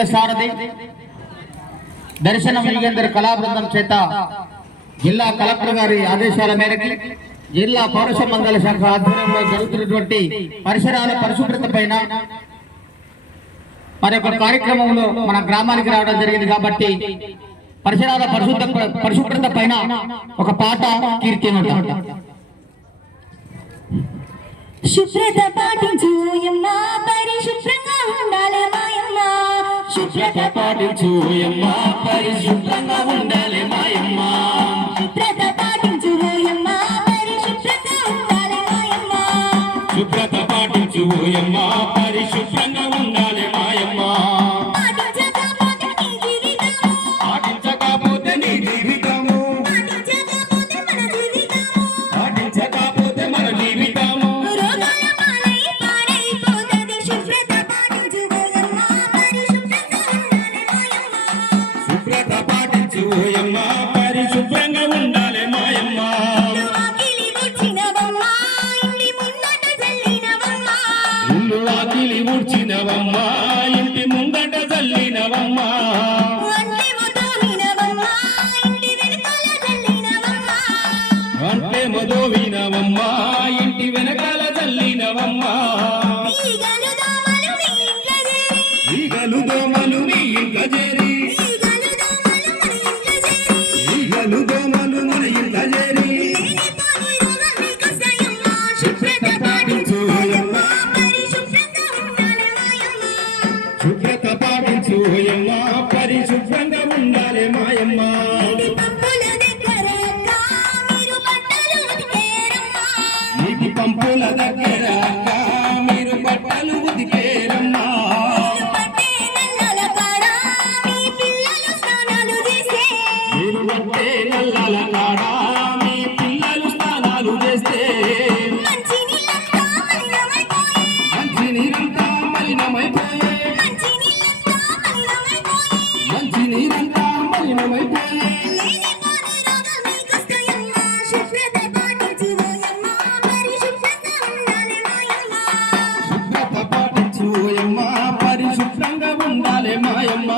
సాంస్కృతిక సారథి దర్శనం యుగేందర్ కళా బృందం చేత జిల్లా కలెక్టర్ గారి ఆదేశాల మేరకు జిల్లా పౌరుష మండల శాఖ ఆధ్వర్యంలో జరుగుతున్నటువంటి పరిసరాల పరిశుభ్రత పైన మరొక కార్యక్రమంలో మన గ్రామానికి రావడం జరిగింది కాబట్టి పరిసరాల పరిశుభ్రత పైన ఒక పాట కీర్తన. శుభ్రత పాటించు యమ్మా పరిశుభ్రంగా ఉండాలి మాయమ్మ. శుభ్రత పాటించు యమ్మా పరిశుభ్రంగా ఉండాలి మాయమ్మ. శుభ్రత పాటించు యమ్మా పరిశుభ్రంగా ఉండాలి మాయమ్మ. శుభ్రత పాటించు యమ్మా పరిశుభ్రంగా ఉండాలి మాయమ్మ. పాటించకపోతే నీ జీవితము పాటించకపోతే మన జీవితము రోగాల పాలై పాడైపోతది. శుభ్రత పాటించు యమ్మా పరిశుభ్రంగా ఉండాలి మాయమ్మ. శుభ్రత పాటించు యమ్మా పరిశుభ్రంగా ఉండాలి మాయమ్మ. ఇల్లు వాకిలి ఊడ్చినవమ్మ, ఇంటి ముందట జల్లినవమ్మ. అంటేమో దోవినవమ్మ ఇంటి వెనకాల జల్లినవమ్మ. ఈగలు దోమలు మీ ఇంట్ల చేరి ఈగలు దోమలు మన ఇంట్ల చేరి శుభ్రత పాటించు యమ్మా శుభ్రత పాటించు యమ్మా పరిశుభ్రంగా ఉండాలి మాయమ్మ. నీటి పంపుల దగ్గర మీరు బట్టలు ఉతికేరమ్మా. మీరు బట్టే నల్లల కాడ మీ పిల్లలు స్నానాలు చేస్తే మంచి నీరంతా మలినమైపోయే మంచి నీరంతా మలినమైపోయే. శుభ్రత పాటించు యమ్మా పరిశుభ్రంగా ఉండాలి మాయమ్మ.